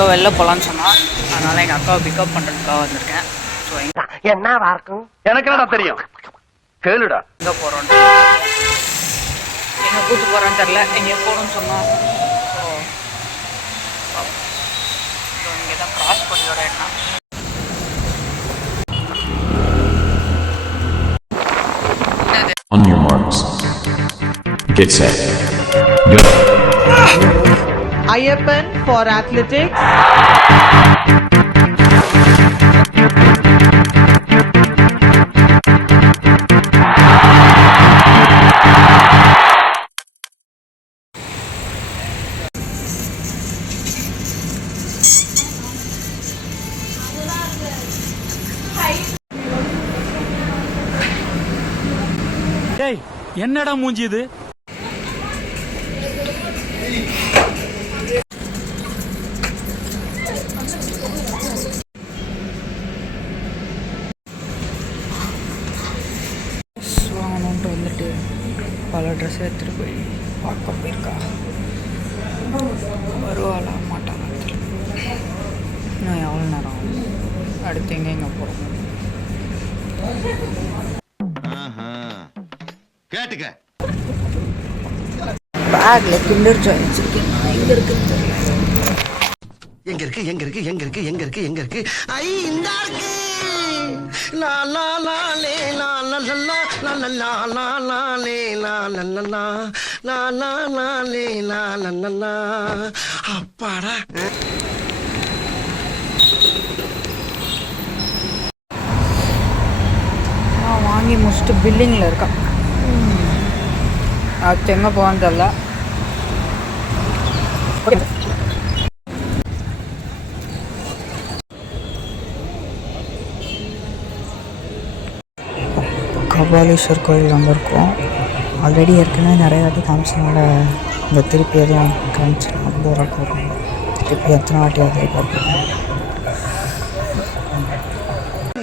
எங்கேயோ வெளில போகலான்னு சொன்னான். அதனால் எங்கள் அக்காவை பிக்கப் பண்ணுறதுக்காக வந்திருக்கேன். ஸோ என்ன இருக்கும் எனக்கு என்னடா தெரியும், கேளுடா. எங்கே போகிறோம், எங்கே கூட்டு போகிறோன்னு தெரில. எங்கேயோ போகணும்னு சொன்னோம். ஸோ இங்கே தான் கிராஸ் பண்ணியோட என்ன. On your marks. Get set. Go. Ayappan for athletics. என்னடா மூஞ்சி இது? வாங்கணுன்ட்டு வந்துட்டு பல ட்ரெஸ் எடுத்துகிட்டு போய் பார்க்க போயிருக்கா. வருவாளா மாட்டாளா இன்னும் எவ்வளோ நேரம் ஆகும்? அடுத்து எங்கே போகிறோம்? கேட்டுக்க. பேக்ல கிண்டர் ஜாய் வச்சிருக்கேன். எங்க இருக்குன்னு தெரியல. எங்க இருக்கு எங்க இருக்கு எங்க இருக்கு எங்க இருக்கு எங்க இருக்கு? ஐ இந்த இருக்கு. லா லா லா லே லா லா லா லா லா லா லா லா லே லா லா லா லா லா லா லா லே லா லா லா லா. அப்பாடா. வாங்கி முடிச்சுட்டு பில்லிங்கில் இருக்கான். அது எங்கே போவான்னு தெரில. கபாலீஸ்வர் கோயில் வந்திருக்கோம். ஆல்ரெடி ஏற்கனவே நிறைய வாட்டி காமிச்சனால இந்த திருப்பி எதுவும் காமிச்சு ரொம்ப இருக்கும். திருப்பி எத்தனை வாட்டி அதை பார்ப்போம்.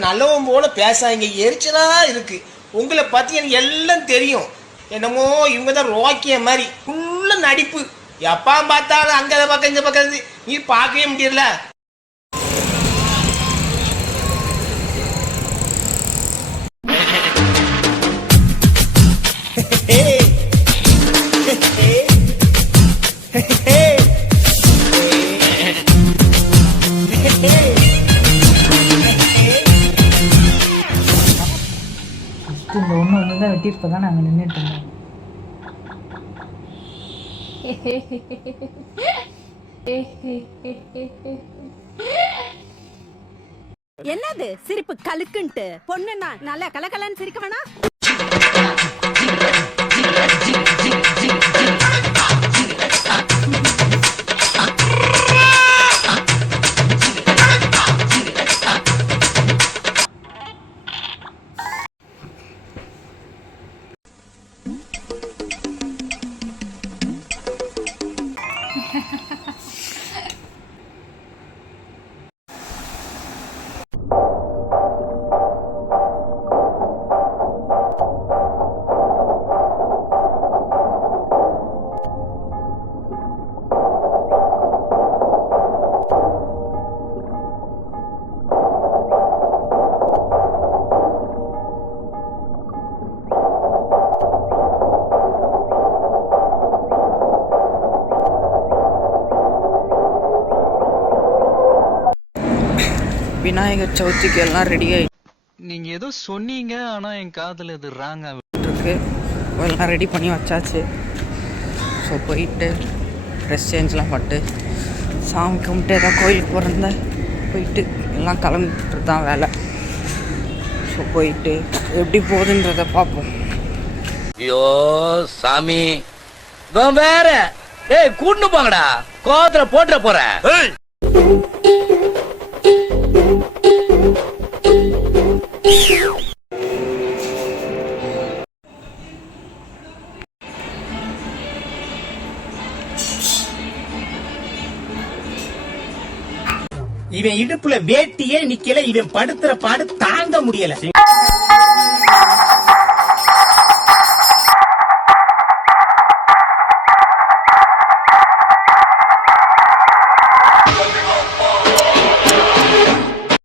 நல்லவன் போல பேசாங்க, எரிச்சலா இருக்கு. உங்களை பத்தி எனக்கு எல்லாம் தெரியும். என்னமோ இவங்க தான் ரோக்கிய மாதிரி ஃபுல்லா நடிப்பு. எப்பா பார்த்தாலும் அங்க பக்கம் இந்த பக்கம் நீ பார்க்கவே முடியல. இந்த ஒன்று தான் வெட்டியிருப்ப தான் நாங்கள் நின்றுட்டு இருந்தோம். என்னது சிரிப்பு கலுக்குன்ட்டு? பொண்ணுன்னா நல்லா கலகலன்னு சிரிக்க வேணா? விநாயகர் சதுர்த்திக்கு எல்லாம் ரெடி ஆகி நீங்க ஏதோ சொன்னீங்க, ஆனா என் காதுல இது ராங்கா இருக்கு. எல்லாம் ரெடி பண்ணி வச்சாச்சு. ஸோ போயிட்டு ட்ரெஸ் சேஞ்செலாம் பண்ணிட்டு சாமி கும்பிட்டு ஏதாவது கோயிலுக்கு போகிறதா போயிட்டு எல்லாம் கிளம்பிட்டு தான் வேலை. ஸோ போயிட்டு எப்படி போகுதுன்றத பார்ப்போம். ஐயோ சாமி வேற கூட்டு போங்கடா, கோவத்துல போட்டுற போறேன். இவன் இடுப்புல வேட்டியே நிக்கல. இவன் படுத்துற பாடு தாங்க முடியல.